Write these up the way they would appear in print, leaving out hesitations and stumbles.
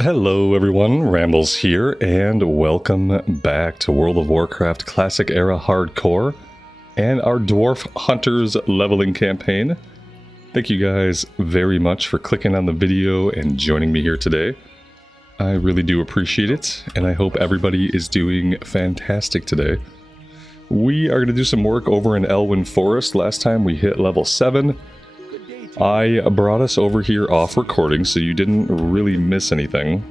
Hello everyone, Rambles here, and welcome back to World of Warcraft Classic Era Hardcore and our Dwarf Hunters leveling campaign. Thank you guys very much for clicking on the video and joining me here today. I really do appreciate it, and I hope everybody is doing fantastic today. We are going to do some work over in Elwyn Forest. Last time we hit level 7. I brought us over here off recording, so you didn't really miss anything.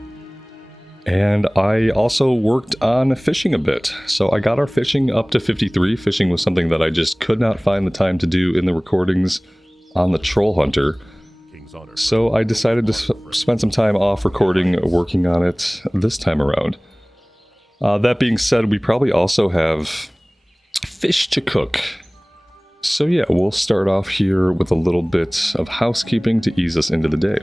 And I also worked on fishing a bit. So I got our fishing up to 53. Fishing was something that I just could not find the time to do in the recordings on the Troll Hunter. So I decided to spend some time off recording, working on it this time around. That being said, we probably also have fish to cook. So yeah, we'll start off here with a little bit of housekeeping to ease us into the day.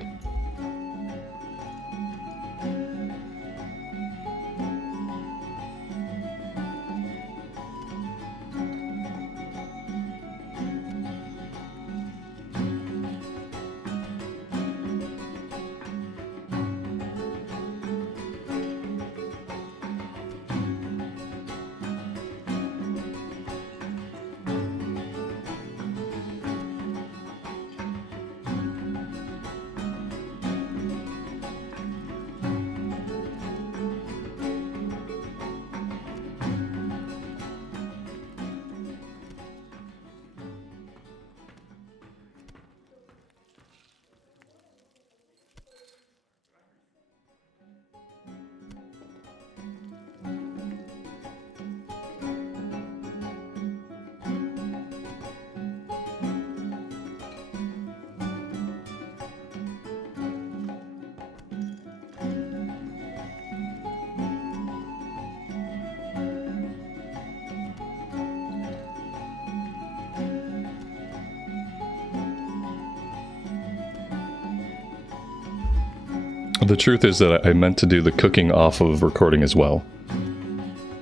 The truth is that I meant to do the cooking off of recording as well.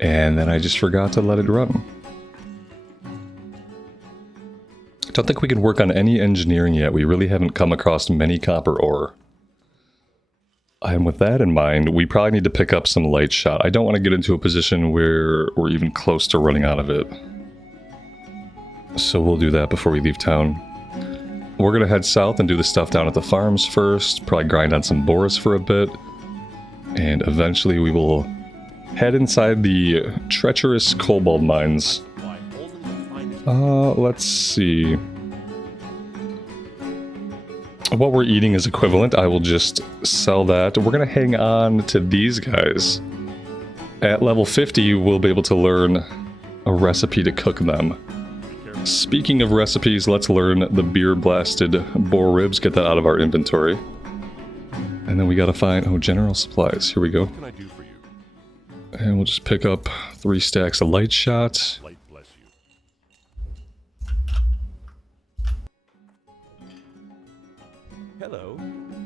And then I just forgot to let it run. I don't think we can work on any engineering yet. We really haven't come across many copper ore. And with that in mind, we probably need to pick up some light shot. I don't want to get into a position where we're even close to running out of it. So we'll do that before we leave town. We're going to head south and do the stuff down at the farms first, probably grind on some boars for a bit, and eventually we will head inside the treacherous cobalt mines. Let's see. What we're eating is equivalent. I will just sell that. We're going to hang on to these guys. At level 50, we'll be able to learn a recipe to cook them. Speaking of recipes, let's learn the beer-blasted boar ribs, get that out of our inventory. And then we gotta find, general supplies, here we go. What can I do for you? And we'll just pick up 3 stacks of light shot. Light bless you. Hello,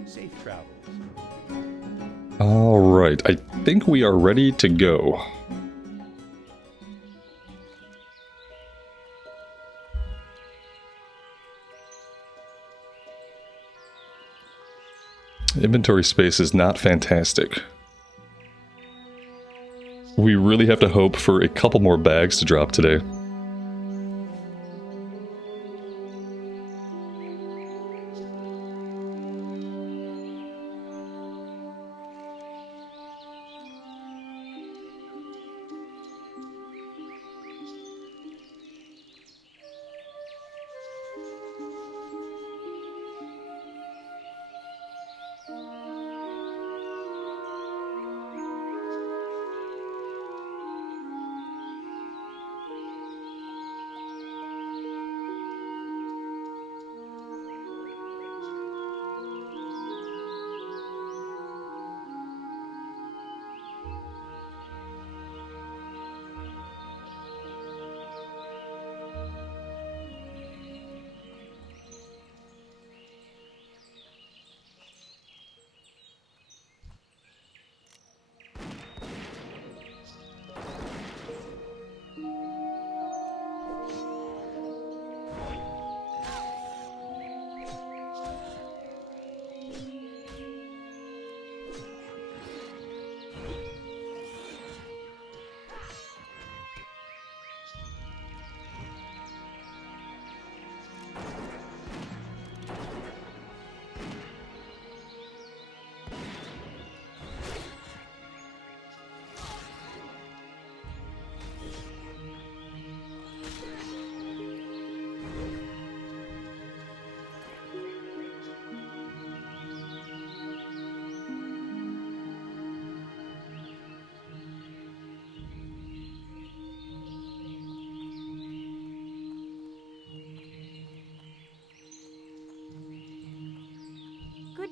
safe travels. Alright, I think we are ready to go. Inventory space is not fantastic. We really have to hope for a couple more bags to drop today.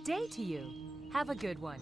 day to you. Have a good one.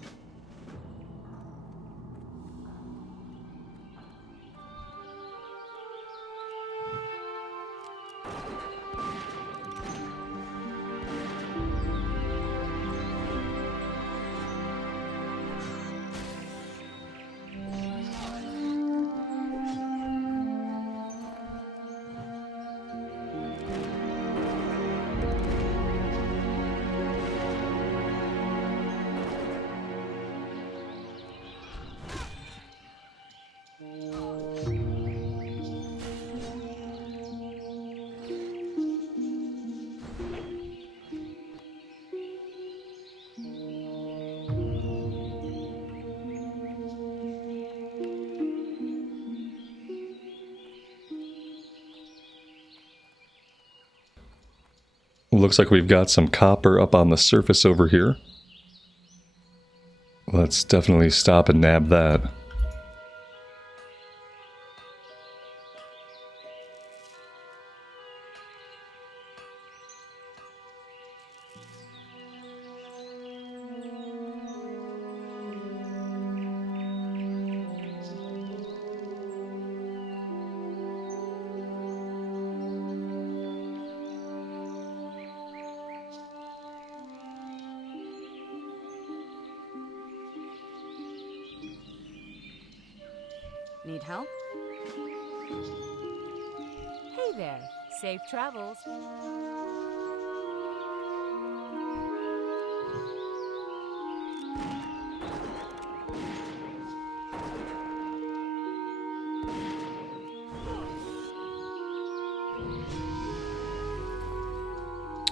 Looks like we've got some copper up on the surface over here. Let's definitely stop and nab that. Need help? Hey there. Safe travels.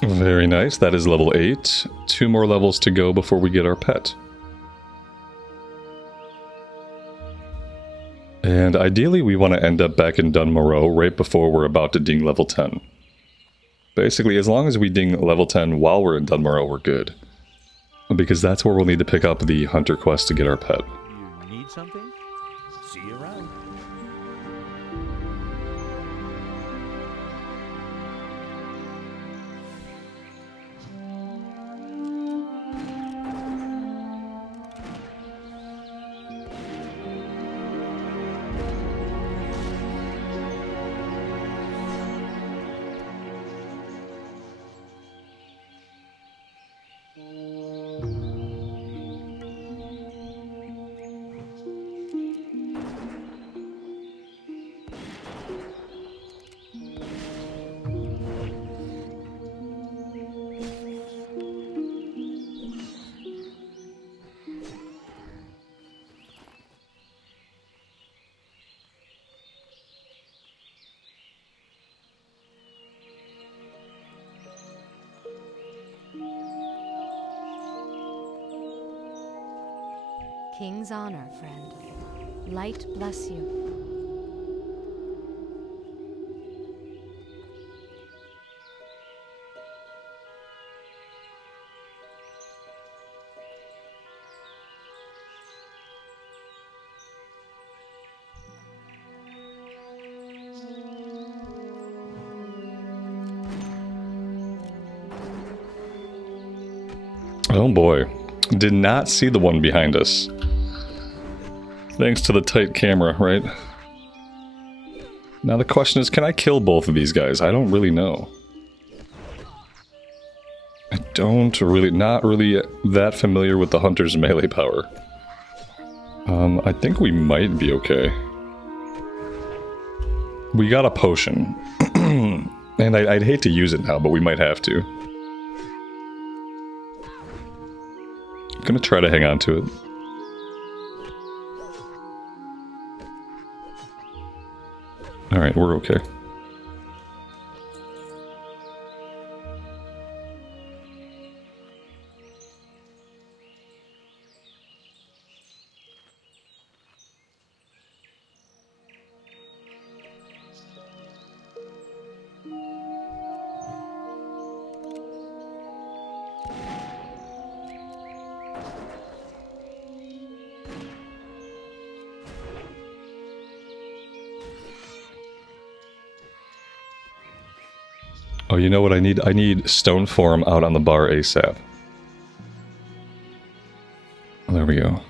Very nice. That is level 8. 2 more levels to go before we get our pet. And ideally we want to end up back in Dunmoreau right before we're about to ding level 10. Basically, as long as we ding level 10 while we're in Dunmoreau, we're good. Because that's where we'll need to pick up the hunter quest to get our pet. You need something? See you around. King's honor, friend. Light bless you. Oh boy. Did not see the one behind us. Thanks to the tight camera, right? Now the question is, can I kill both of these guys? I don't really know. Not really that familiar with the hunter's melee power. I think we might be okay. We got a potion. And I'd hate to use it now, but we might have to. I'm gonna try to hang on to it. Alright, we're okay. Oh, you know what I need? I need stone form out on the bar ASAP. we go.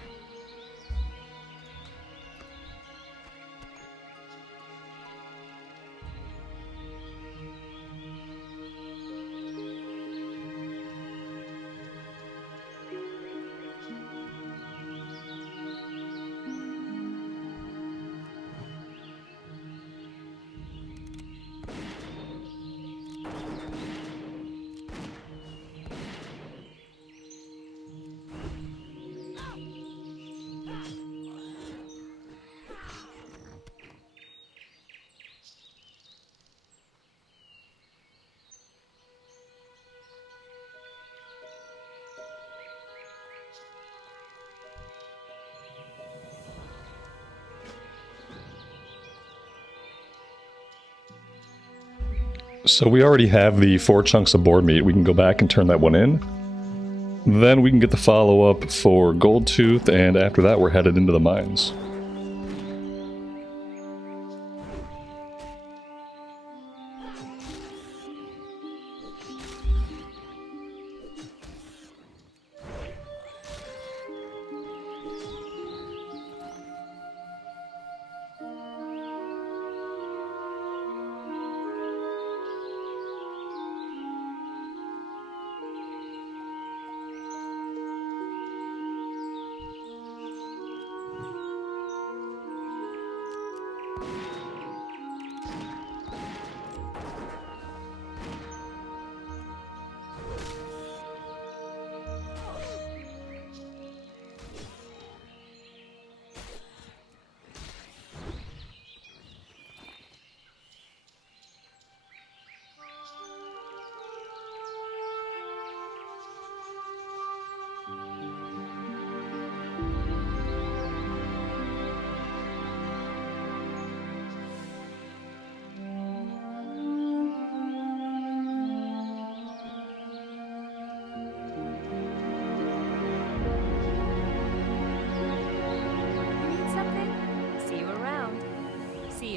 So we already have the 4 chunks of boar meat. We can go back and turn that one in. Then we can get the follow-up for Gold Tooth, and after that we're headed into the mines.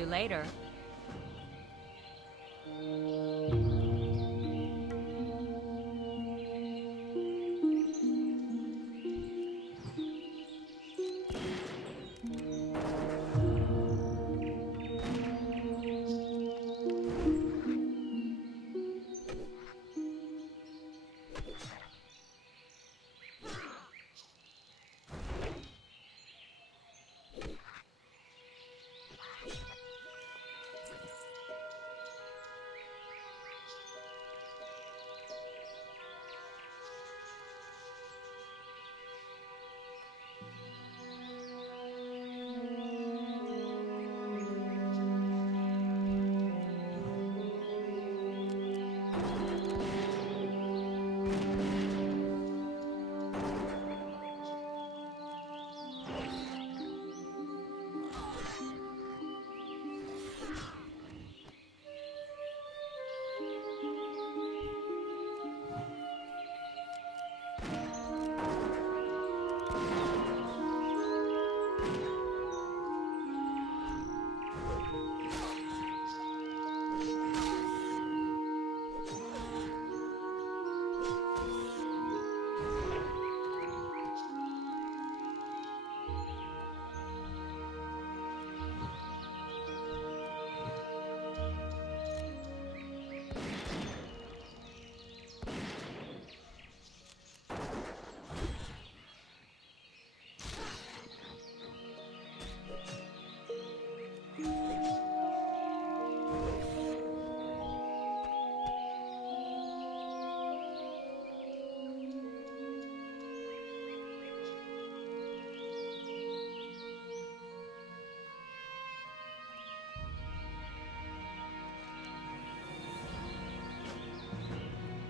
Later.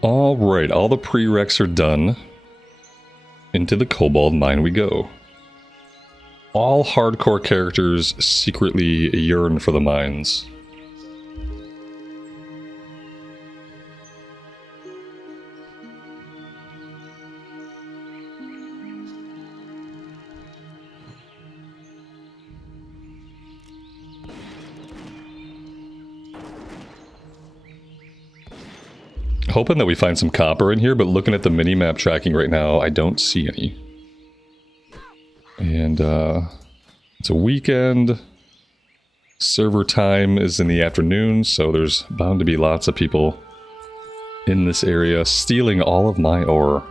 Alright, all the prereqs are done. Into the Kobold Mine we go. All hardcore characters secretly yearn for the mines. Hoping that we find some copper in here, but looking at the mini-map tracking right now, I don't see any. And it's a weekend. Server time is in the afternoon, so there's bound to be lots of people in this area stealing all of my ore.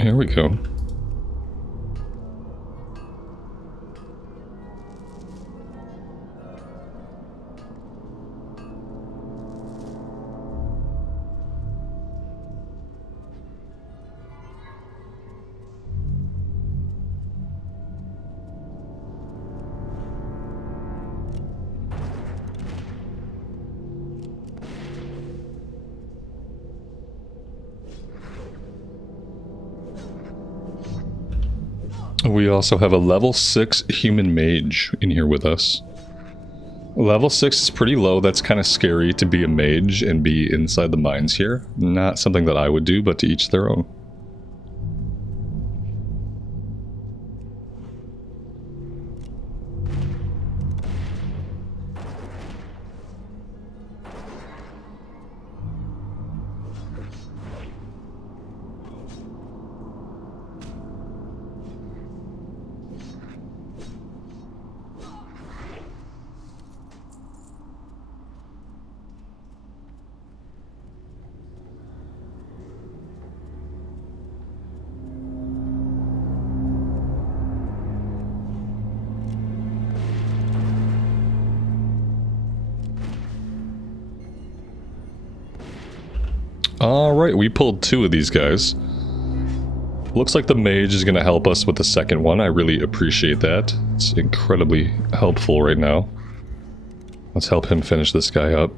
Here we go. We also have a level 6 human mage in here with us. Level 6 is pretty low. That's kind of scary to be a mage and be inside the mines here. Not something that I would do, but to each their own. Alright, we pulled 2 of these guys. Looks like the mage is going to help us with the second one. I really appreciate that. It's incredibly helpful right now. Let's help him finish this guy up.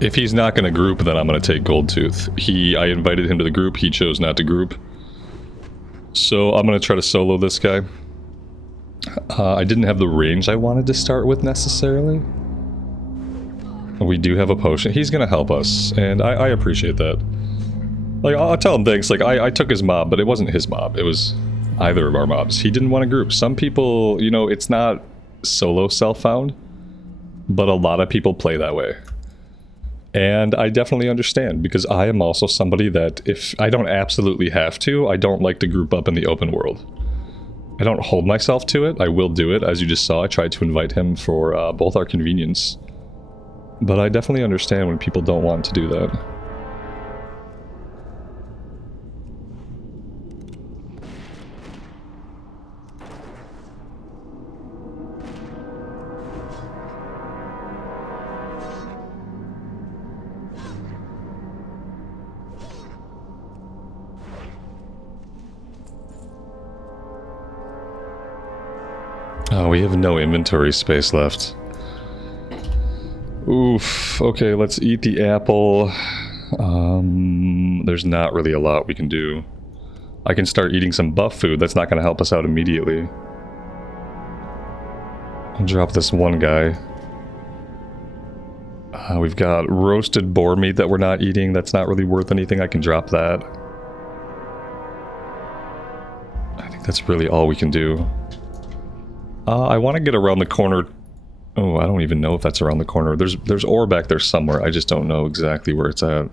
If he's not going to group, then I'm going to take Goldtooth. I invited him to the group, he chose not to group. So I'm going to try to solo this guy. I didn't have the range I wanted to start with necessarily. We do have a potion. He's going to help us, and I appreciate that. Like, I'll tell him thanks. Like, I took his mob, but it wasn't his mob. It was either of our mobs. He didn't want to group. Some people, you know, it's not solo self-found, but a lot of people play that way. And I definitely understand, because I am also somebody that if I don't absolutely have to, I don't like to group up in the open world. I don't hold myself to it. I will do it. As you just saw, I tried to invite him for both our convenience. But I definitely understand when people don't want to do that. Oh, we have no inventory space left. Oof. Okay, let's eat the apple. There's not really a lot we can do. I can start eating some buff food. That's not going to help us out immediately. I'll drop this one guy. We've got roasted boar meat that we're not eating. That's not really worth anything. I can drop that. I think that's really all we can do. I want to get around the corner. Oh, I don't even know if that's around the corner. There's ore back there somewhere. I just don't know exactly where it's at.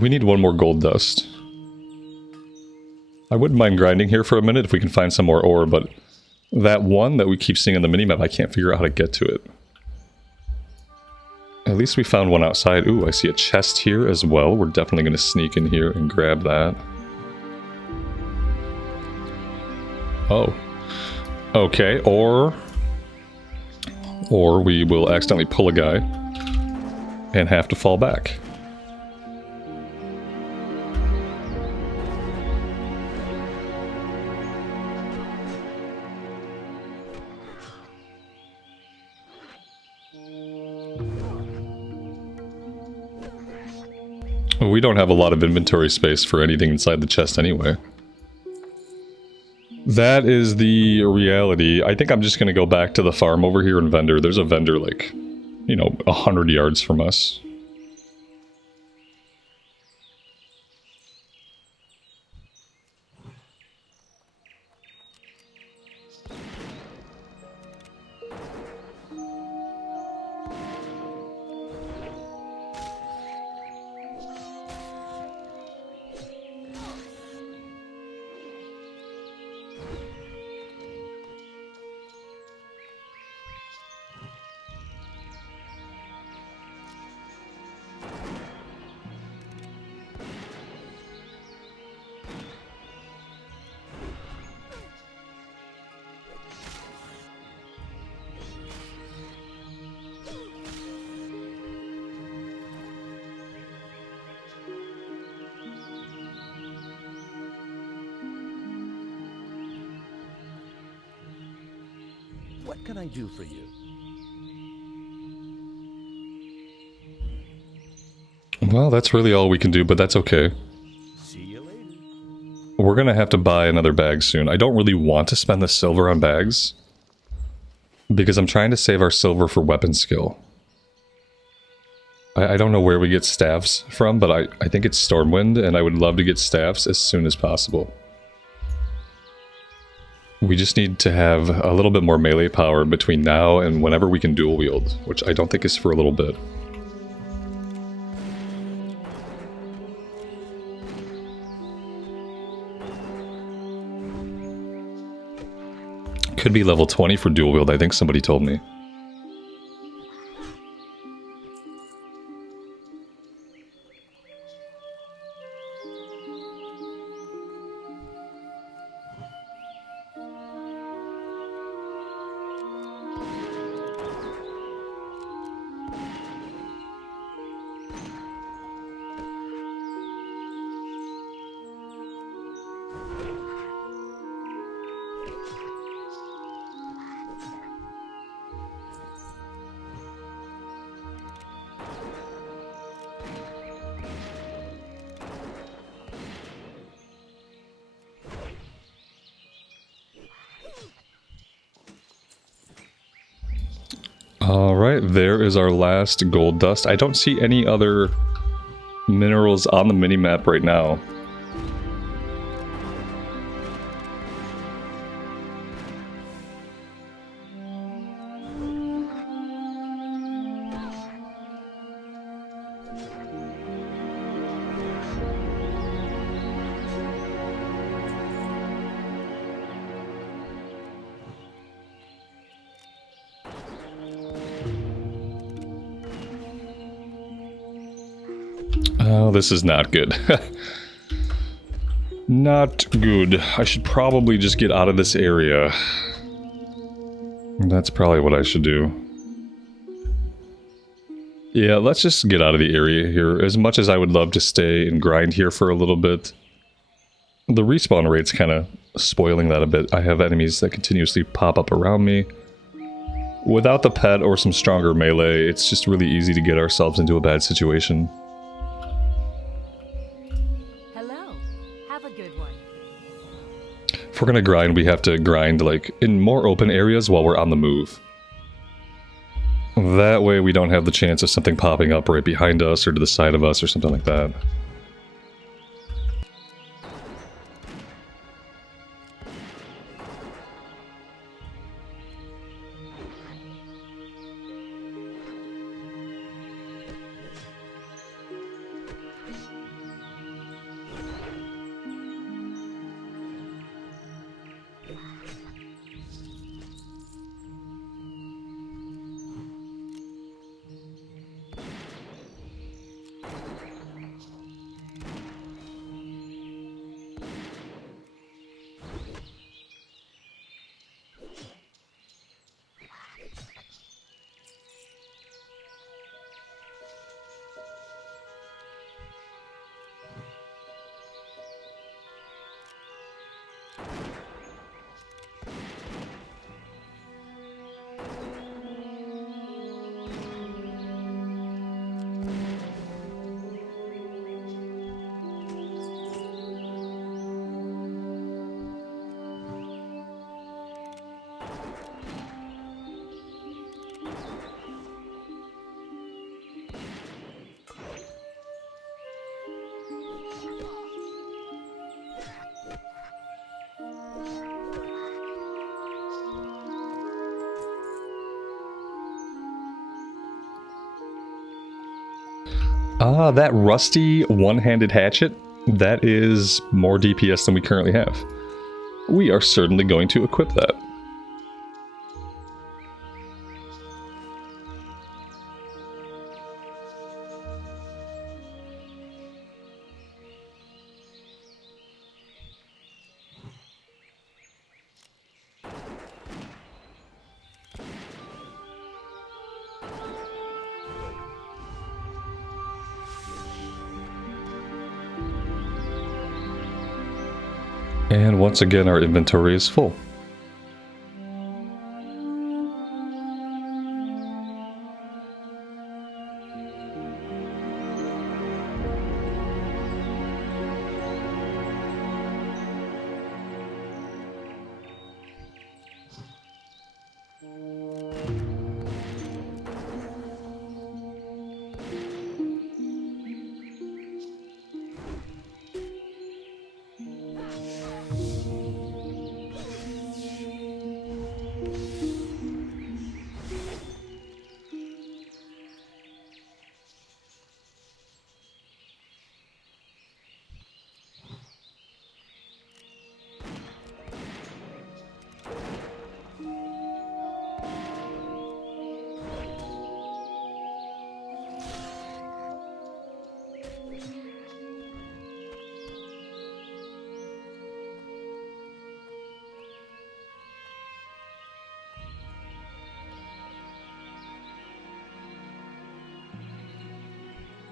We need one more gold dust. I wouldn't mind grinding here for a minute if we can find some more ore, but that one that we keep seeing on the minimap, I can't figure out how to get to it. At least we found one outside. Ooh, I see a chest here as well. We're definitely going to sneak in here and grab that. Oh. Okay, or we will accidentally pull a guy and have to fall back. We don't have a lot of inventory space for anything inside the chest anyway. That is the reality. I think I'm just going to go back to the farm over here and vendor. There's a vendor like, you know, 100 yards from us. What can I do for you? Well, that's really all we can do, but that's okay. See you later. We're gonna have to buy another bag soon. I don't really want to spend the silver on bags, because I'm trying to save our silver for weapon skill. I don't know where we get staffs from, but I think it's Stormwind, and I would love to get staffs as soon as possible. We just need to have a little bit more melee power between now and whenever we can dual wield, which I don't think is for a little bit. Could be level 20 for dual wield, I think somebody told me. Alright, there is our last gold dust. I don't see any other minerals on the minimap right now. Oh, this is not good. Not good. I should probably just get out of this area. That's probably what I should do. Yeah, let's just get out of the area here. As much as I would love to stay and grind here for a little bit, the respawn rate's kind of spoiling that a bit. I have enemies that continuously pop up around me. Without the pet or some stronger melee, it's just really easy to get ourselves into a bad situation. If we're gonna grind, we have to grind like in more open areas while we're on the move. That way we don't have the chance of something popping up right behind us or to the side of us or something like that. Ah, that rusty one-handed hatchet, that is more DPS than we currently have. We are certainly going to equip that. And once again, our inventory is full.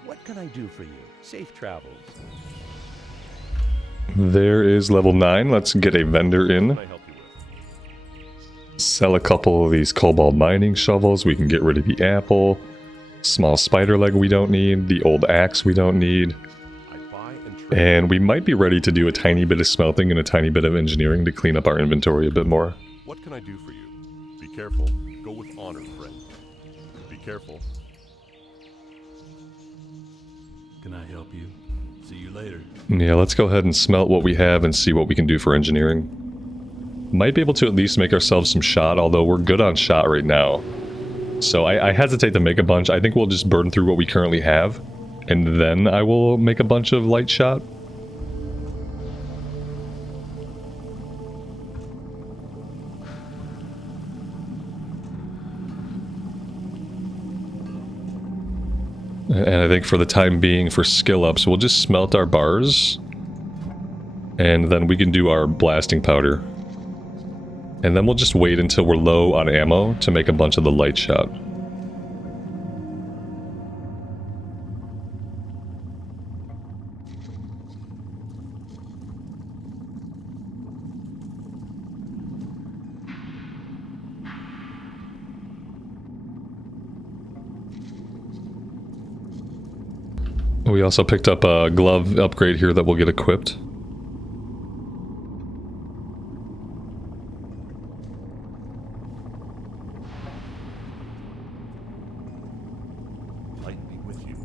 What can I do for you? Safe travels. There is level 9. Let's get a vendor in. What can I help you with? Sell a couple of these cobalt mining shovels. We can get rid of the apple. Small spider leg we don't need. The old axe we don't need. I buy and trade. And we might be ready to do a tiny bit of smelting and a tiny bit of engineering to clean up our inventory a bit more. What can I do for you? Be careful. Go with honor, friend. Be careful. Can I help you? See you later. Yeah, let's go ahead and smelt what we have and see what we can do for engineering. Might be able to at least make ourselves some shot, although we're good on shot right now. So I hesitate to make a bunch. I think we'll just burn through what we currently have, and then I will make a bunch of light shot. And I think for the time being, for skill ups, we'll just smelt our bars, and then we can do our blasting powder. And then we'll just wait until we're low on ammo to make a bunch of the light shot. We also picked up a glove upgrade here that we'll get equipped. Light be with you.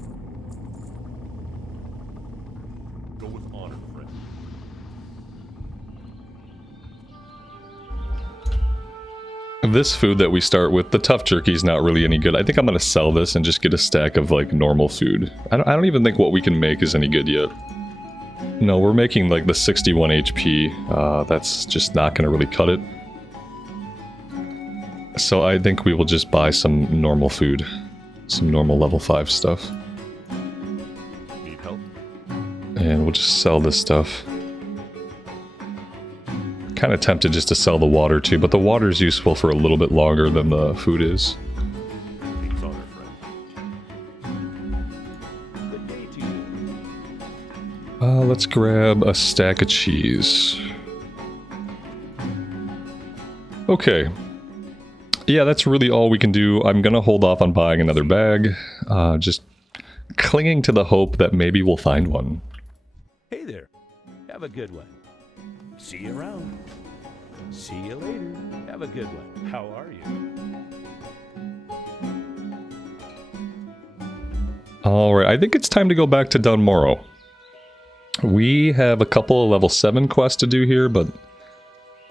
Go with honor, friend. This food that we start with, the tough jerky, is not really any good. I think I'm going to sell this and just get a stack of, like, normal food. I don't even think what we can make is any good yet. No, we're making, like, the 61 HP. That's just not going to really cut it. So I think we will just buy some normal food. Some normal level 5 stuff. Need help? And we'll just sell this stuff. Kind of tempted just to sell the water too, but the water is useful for a little bit longer than the food is. King's honor, friend. Good day to you. Let's grab a stack of cheese. Okay. Yeah, that's really all we can do. I'm gonna hold off on buying another bag. Just clinging to the hope that maybe we'll find one. Hey there. Have a good one. See you around. See you later. Have a good one. How are you? Alright, I think it's time to go back to Dunmorrow. We have a couple of level 7 quests to do here, but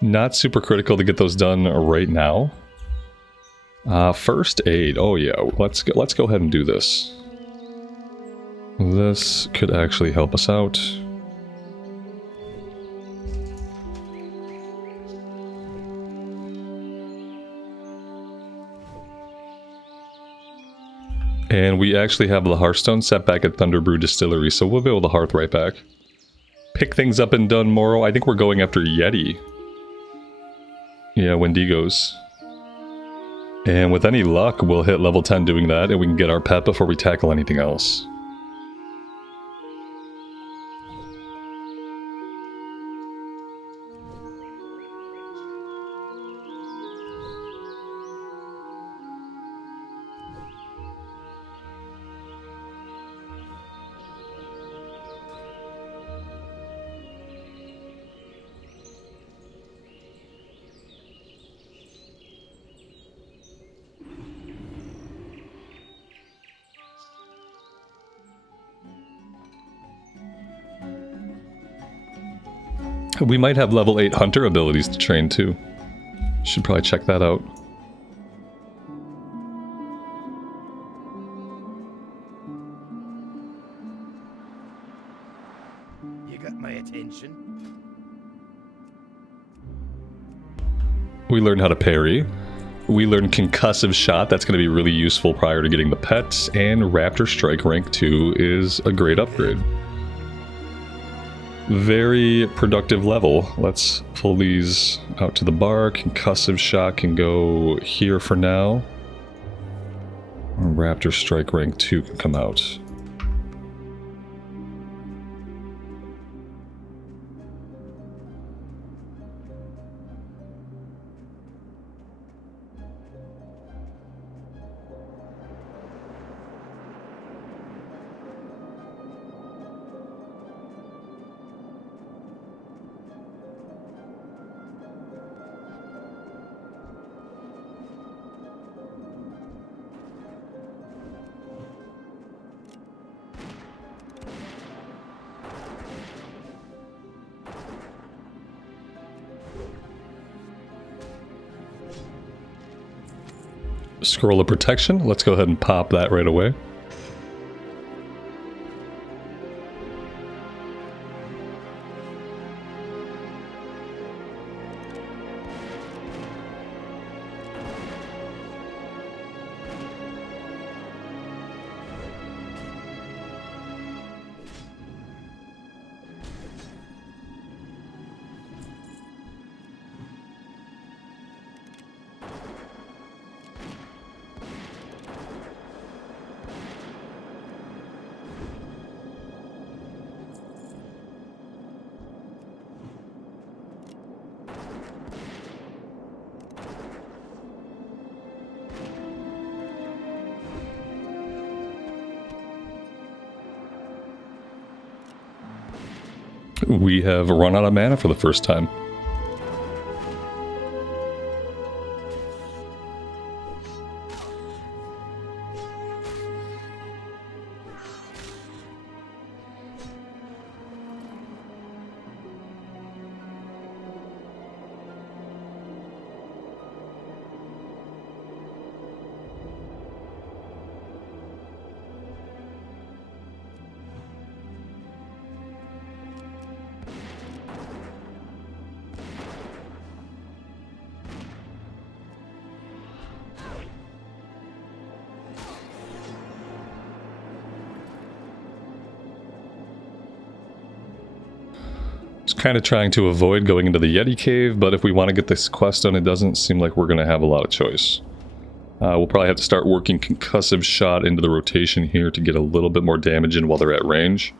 not super critical to get those done right now. First aid. Oh yeah, let's go ahead and do this. This could actually help us out. And we actually have the Hearthstone set back at Thunderbrew Distillery, so we'll be able to hearth right back. Pick things up in Dunmorrow. I think we're going after Yeti. Yeah, Wendigos. And with any luck, we'll hit level 10 doing that, and we can get our pet before we tackle anything else. We might have level 8 hunter abilities to train too. Should probably check that out. You got my attention. We learned how to parry. We learned concussive shot. That's going to be really useful prior to getting the pets. And Raptor Strike rank 2 is a great upgrade. Very productive level. Let's pull these out to the bar. Concussive shot can go here for now. Raptor Strike rank 2 can come out. Scroll of Protection. Let's go ahead and pop that right away. We have run out of mana for the first time. Kind of trying to avoid going into the Yeti cave, but if we want to get this quest done, it doesn't seem like we're going to have a lot of choice. We'll probably have to start working concussive shot into the rotation here to get a little bit more damage in while they're at range.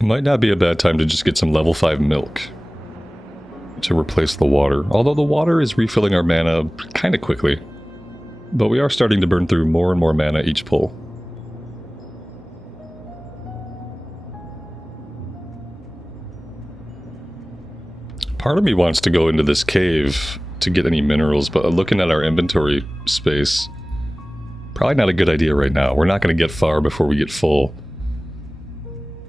Might not be a bad time to just get some level 5 milk to replace the water. Although the water is refilling our mana kind of quickly. But we are starting to burn through more and more mana each pull. Part of me wants to go into this cave to get any minerals, but looking at our inventory space, probably not a good idea right now. We're not going to get far before we get full.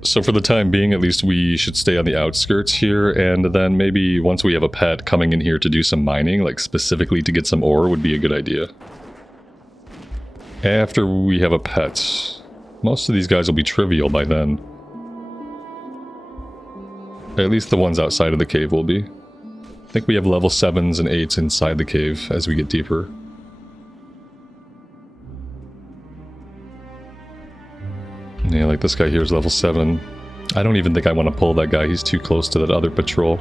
So for the time being, at least we should stay on the outskirts here, and then maybe once we have a pet coming in here to do some mining, like specifically to get some ore, would be a good idea. After we have a pet. Most of these guys will be trivial by then. At least the ones outside of the cave will be. I think we have level 7s and 8s inside the cave as we get deeper. Yeah, like this guy here is level 7. I don't even think I want to pull that guy, he's too close to that other patrol.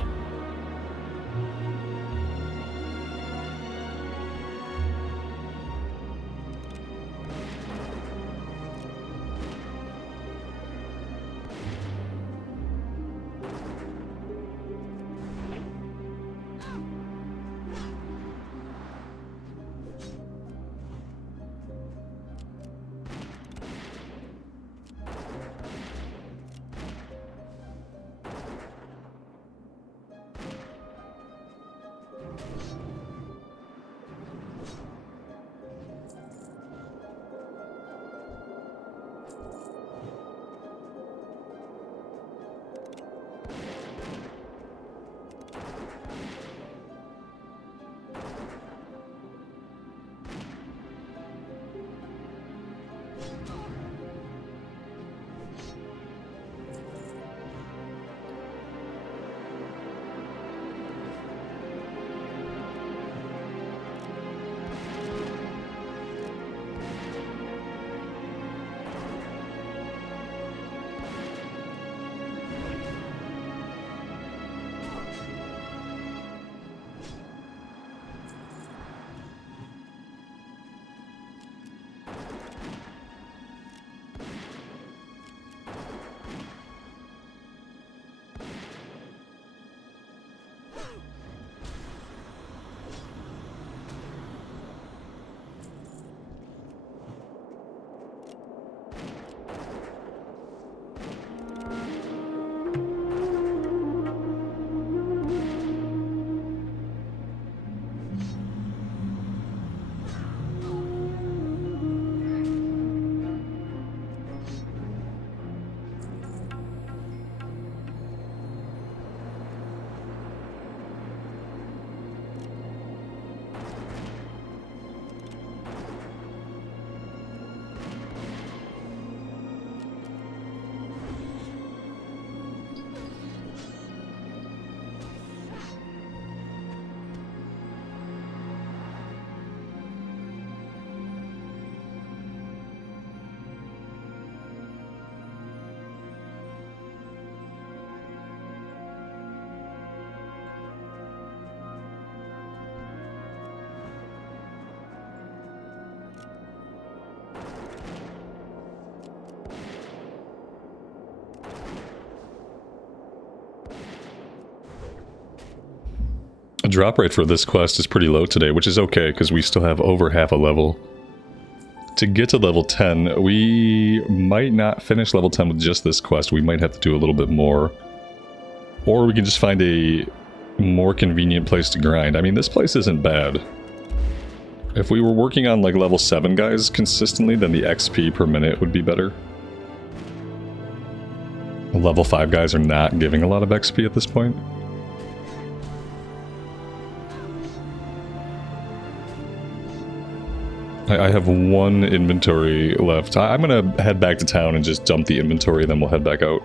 The drop rate for this quest is pretty low today, which is okay, because we still have over half a level. To get to level 10, we might not finish level 10 with just this quest. We might have to do a little bit more. Or we can just find a more convenient place to grind. I mean, this place isn't bad. If we were working on like level 7 guys consistently, then the XP per minute would be better. Level 5 guys are not giving a lot of XP at this point. I have one inventory left. I'm gonna head back to town and just dump the inventory, then we'll head back out.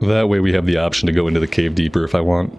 That way we have the option to go into the cave deeper if I want.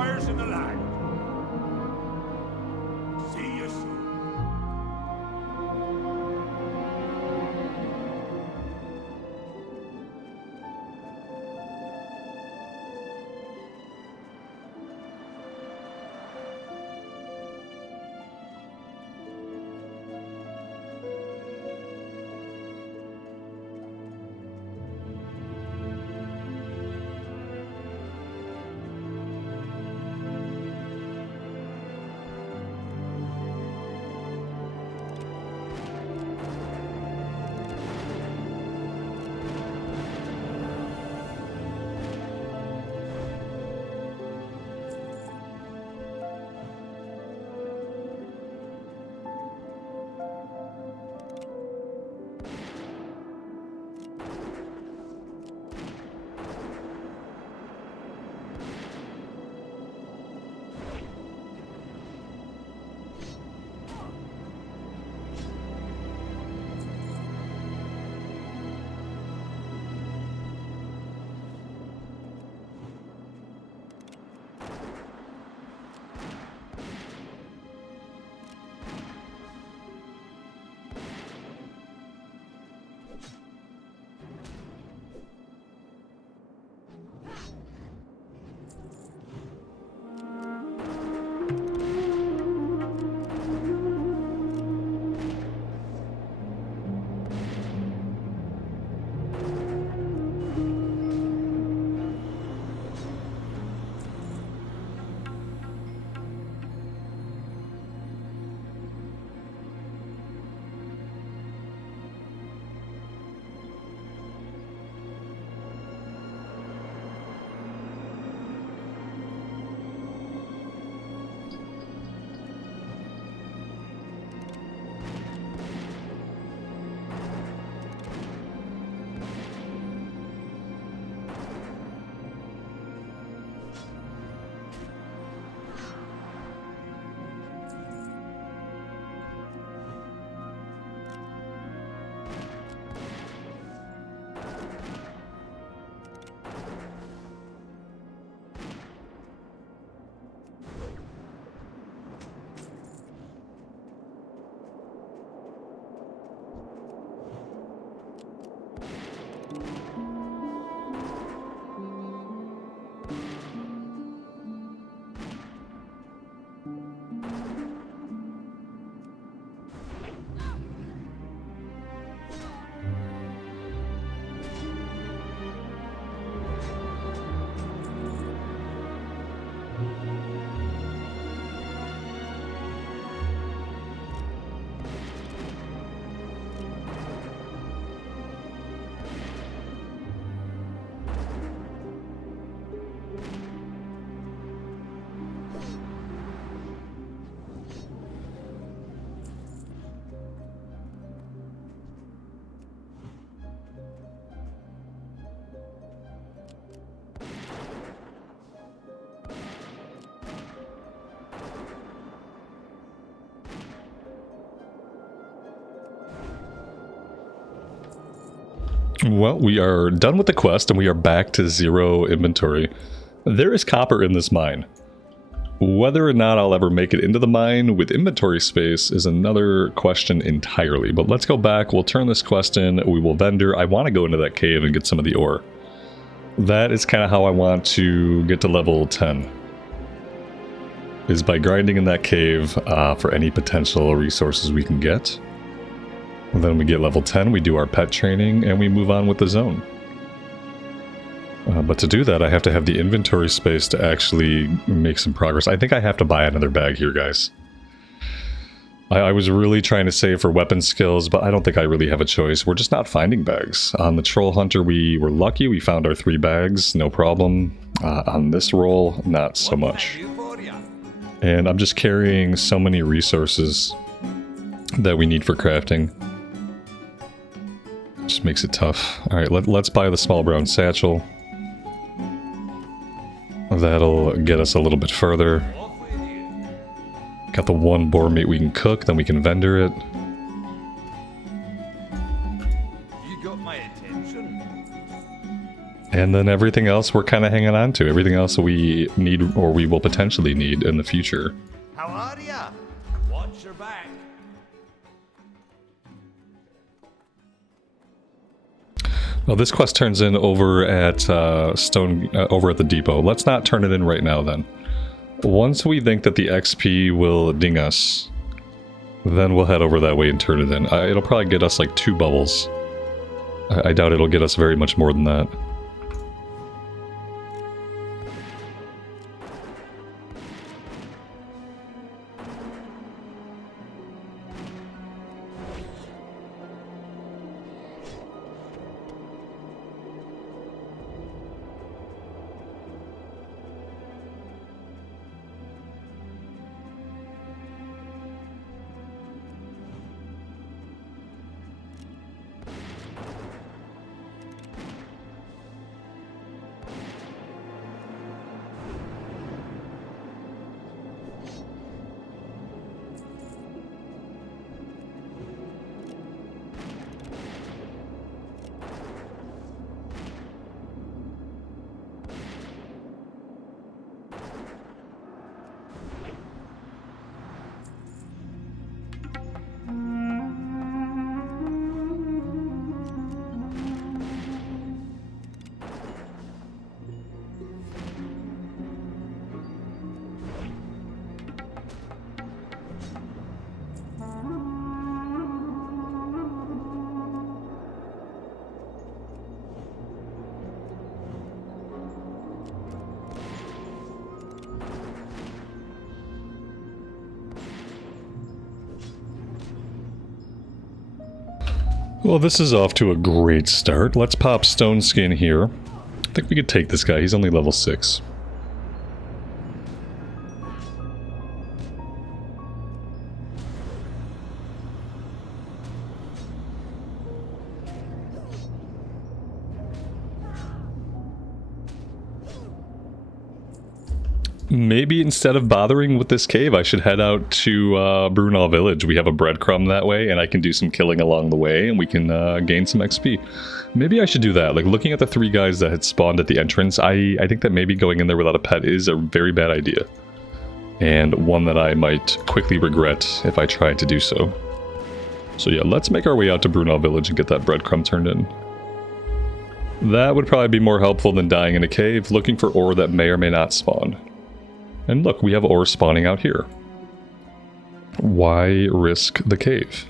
squires in the land. See you soon. Well, we are done with the quest and we are back to 0 inventory. There is copper in this mine. Whether or not I'll ever make it into the mine with inventory space is another question entirely. But let's go back, we'll turn this quest in, we will vendor. I want to go into that cave and get some of the ore. That is kind of how I want to get to level 10. Is by grinding in that cave for any potential resources we can get. And then we get level 10, we do our pet training, and we move on with the zone. But to do that, I have to have the inventory space to actually make some progress. I think I have to buy another bag here, guys. I was really trying to save for weapon skills, but I don't think I really have a choice. We're just not finding bags. On the Troll Hunter, we were lucky. We found our 3 bags, no problem. On this roll, not so much. And I'm just carrying so many resources that we need for crafting. Just makes it tough. Alright, let's buy the small brown satchel. That'll get us a little bit further. Got the 1 boar meat we can cook, then we can vendor it. You got my attention. And then everything else we're kind of hanging on to. Everything else we need or we will potentially need in the future. How are ya? Watch your back. Well, this quest turns in over at over at the depot. Let's not turn it in right now then. Once we think that the XP will ding us, then we'll head over that way and turn it in. It'll probably get us like 2 bubbles. I doubt it'll get us very much more than that. Well, this is off to a great start. Let's pop Stone Skin here. I think we could take this guy. He's only level 6. Maybe instead of bothering with this cave, I should head out to Brunel Village. We have a breadcrumb that way, and I can do some killing along the way, and we can gain some XP. Maybe I should do that. Like, looking at the 3 guys that had spawned at the entrance, I think that maybe going in there without a pet is a very bad idea. And one that I might quickly regret if I tried to do so. So yeah, let's make our way out to Brunel Village and get that breadcrumb turned in. That would probably be more helpful than dying in a cave, looking for ore that may or may not spawn. And look, we have ore spawning out here. Why risk the cave?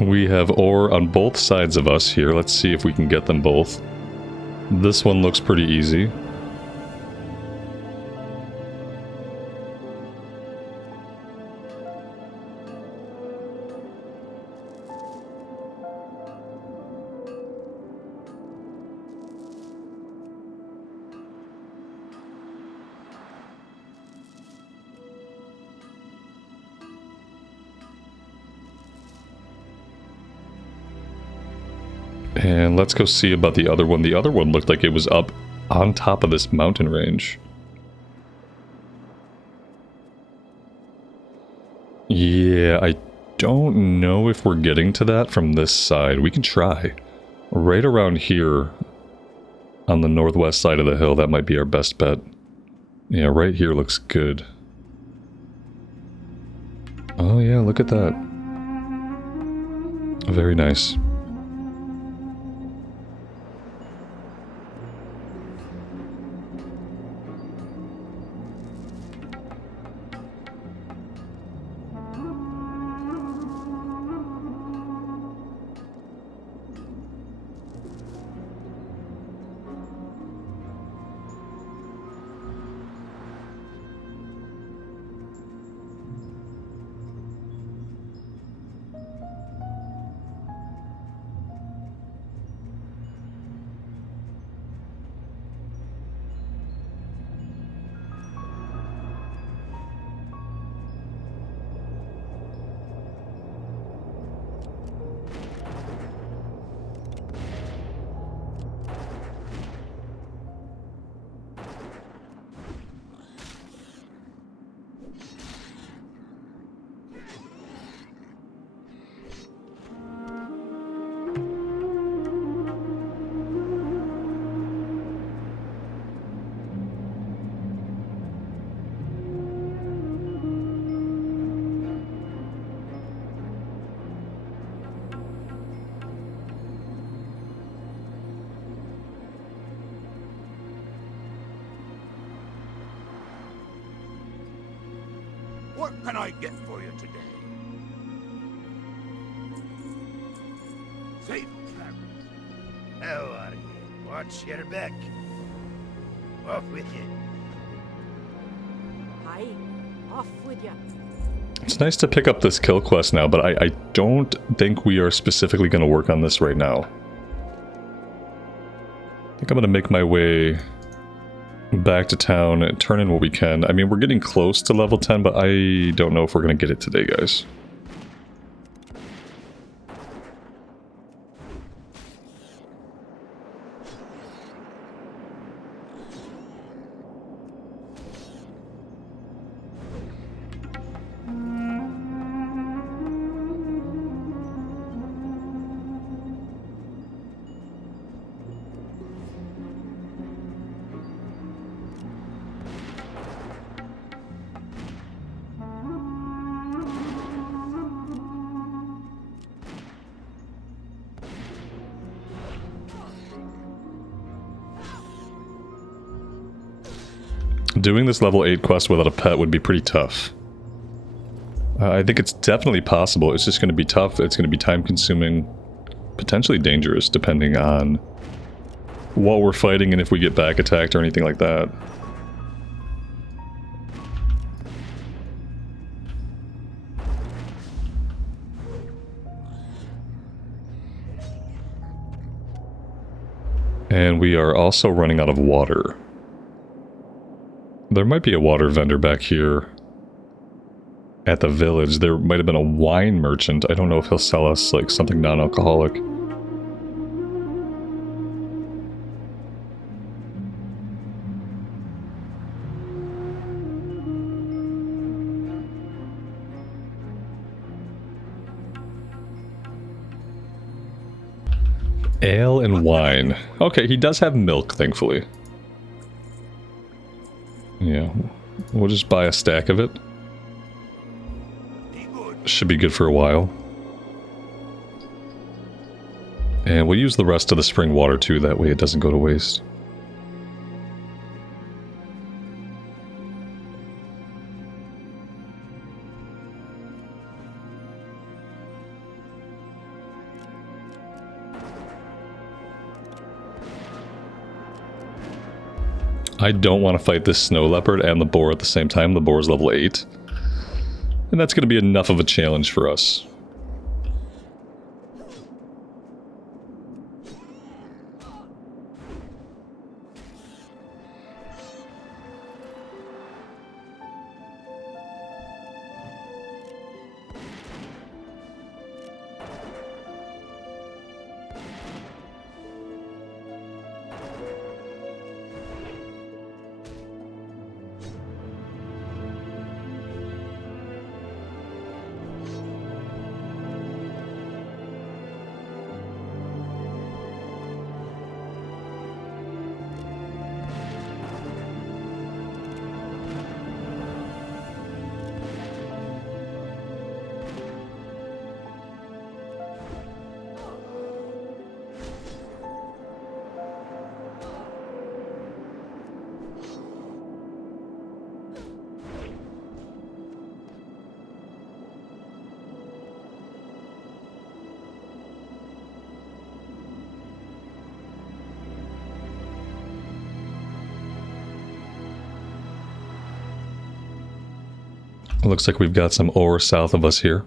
We have ore on both sides of us here. Let's see if we can get them both. This one looks pretty easy. And let's go see about the other one. The other one looked like it was up on top of this mountain range. Yeah, I don't know if we're getting to that from this side. We can try. Right around here on the northwest side of the hill, that might be our best bet. Yeah, right here looks good. Oh yeah, look at that. Very nice. What can I get for you today? Safe travel. How are you? Watch your back. Off with you. Aye, off with you. It's nice to pick up this kill quest now, but I don't think we are specifically going to work on this right now. I think I'm going to make my way back to town and turn in what we can. I mean, we're getting close to level 10, but I don't know if we're going to get it today, guys. Doing this level 8 quest without a pet would be pretty tough. I think it's definitely possible. It's just going to be tough. It's going to be time consuming, potentially dangerous, depending on what we're fighting and if we get back attacked or anything like that. And we are also running out of water. There might be a water vendor back here at the village. There might have been a wine merchant. I don't know if he'll sell us like something non-alcoholic. Ale and wine. Okay, he does have milk, thankfully. Yeah, we'll just buy a stack of it. Should be good for a while. And we'll use the rest of the spring water too, that way it doesn't go to waste. I don't want to fight this snow leopard and the boar at the same time. The boar is level 8. And that's going to be enough of a challenge for us. Looks like we've got some ore south of us here.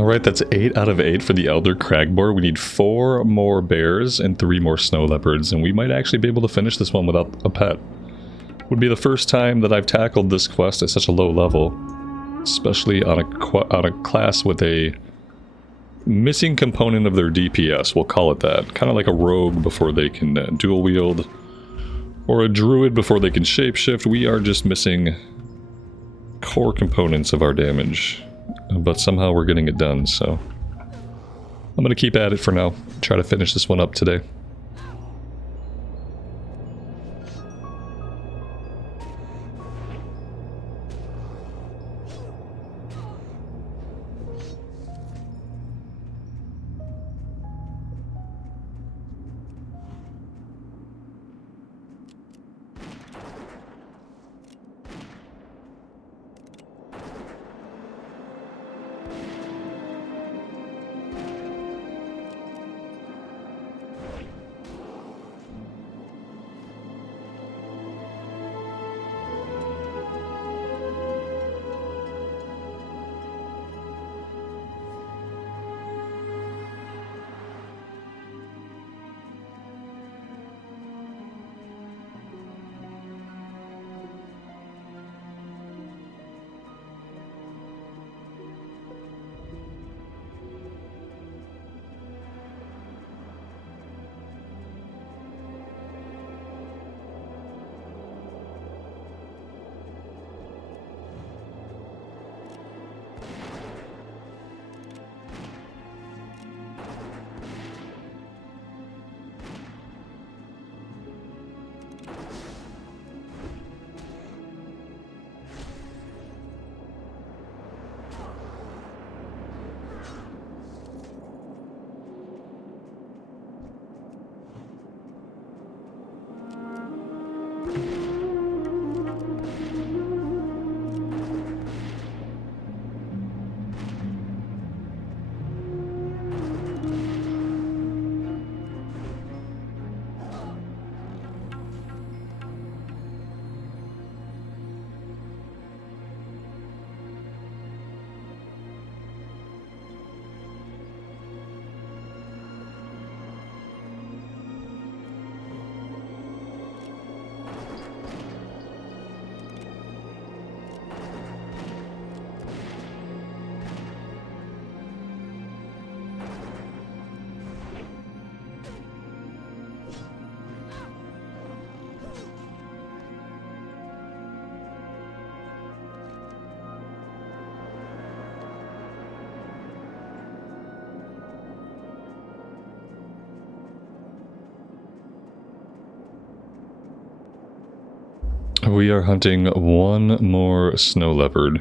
Alright, that's 8 out of 8 for the Elder Cragboar. We need 4 more bears and 3 more snow leopards, and we might actually be able to finish this one without a pet. Would be the first time that I've tackled this quest at such a low level, especially on a class with a missing component of their DPS, we'll call it that. Kind of like a rogue before they can dual wield, or a druid before they can shapeshift. We are just missing core components of our damage, but somehow we're getting it done, so I'm gonna keep at it for now, try to finish this one up today. We are hunting one more snow leopard.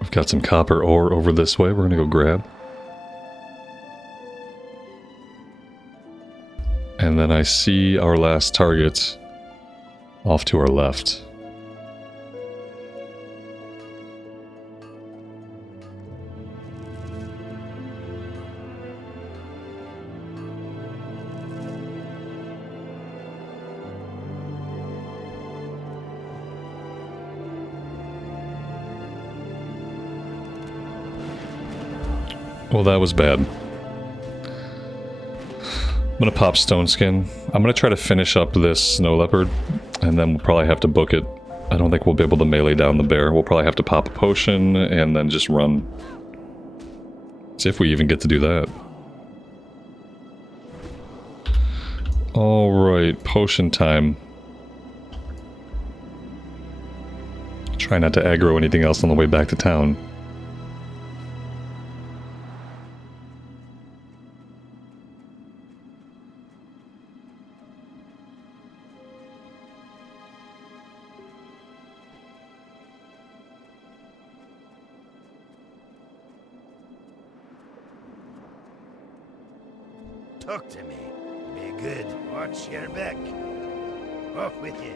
We've got some copper ore over this way we're gonna go grab. And then I see our last target off to our left. Well, that was bad. I'm gonna pop stone skin. I'm gonna try to finish up this snow leopard, and then we'll probably have to book it. I don't think we'll be able to melee down the bear. We'll probably have to pop a potion and then just run. See if we even get to do that. Alright, potion time. Try not to aggro anything else on the way back to town. Talk to me. Be good. Watch your back. Off with you.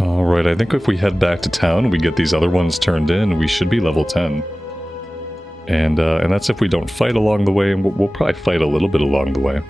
Alright, I think if we head back to town, we get these other ones turned in, we should be level 10. And that's if we don't fight along the way, and we'll probably fight a little bit along the way.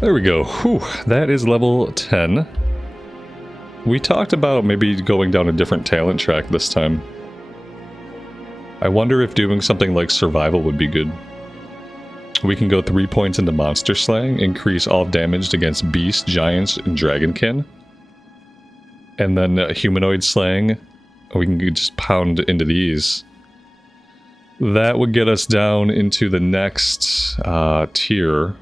There we go. Whew, that is level 10. We talked about maybe going down a different talent track this time. I wonder if doing something like survival would be good. We can go 3 points into monster slaying, increase all damage against beasts, giants, and dragonkin. And then humanoid slaying, we can just pound into these. That would get us down into the next tier.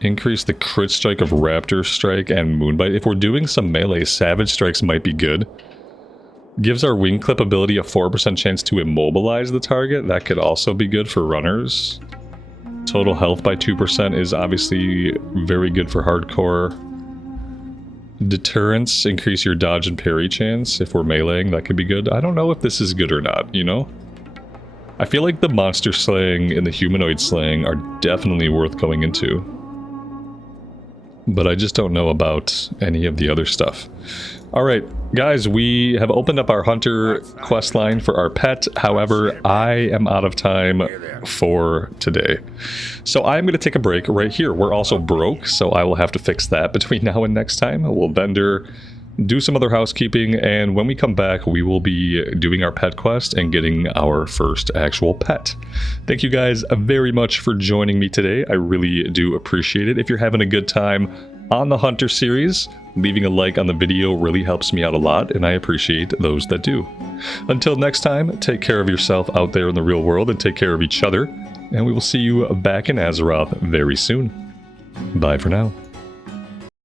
Increase the crit strike of Raptor Strike and Moonbite. If we're doing some melee, Savage Strikes might be good. Gives our wing clip ability a 4% chance to immobilize the target. That could also be good for runners. Total health by 2% is obviously very good for hardcore. Deterrence, increase your dodge and parry chance. If we're meleeing, that could be good. I don't know if this is good or not, you know? I feel like the monster slaying and the humanoid slaying are definitely worth going into. But I just don't know about any of the other stuff. Alright, guys, we have opened up our hunter quest line for our pet. However, I am out of time for today. So I'm going to take a break right here. We're also broke, so I will have to fix that between now and next time. We'll vendor, do some other housekeeping, and when we come back, we will be doing our pet quest and getting our first actual pet. Thank you guys very much for joining me today. I really do appreciate it. If you're having a good time on the Hunter series, leaving a like on the video really helps me out a lot, and I appreciate those that do. Until next time, take care of yourself out there in the real world and take care of each other, and we will see you back in Azeroth very soon. Bye for now.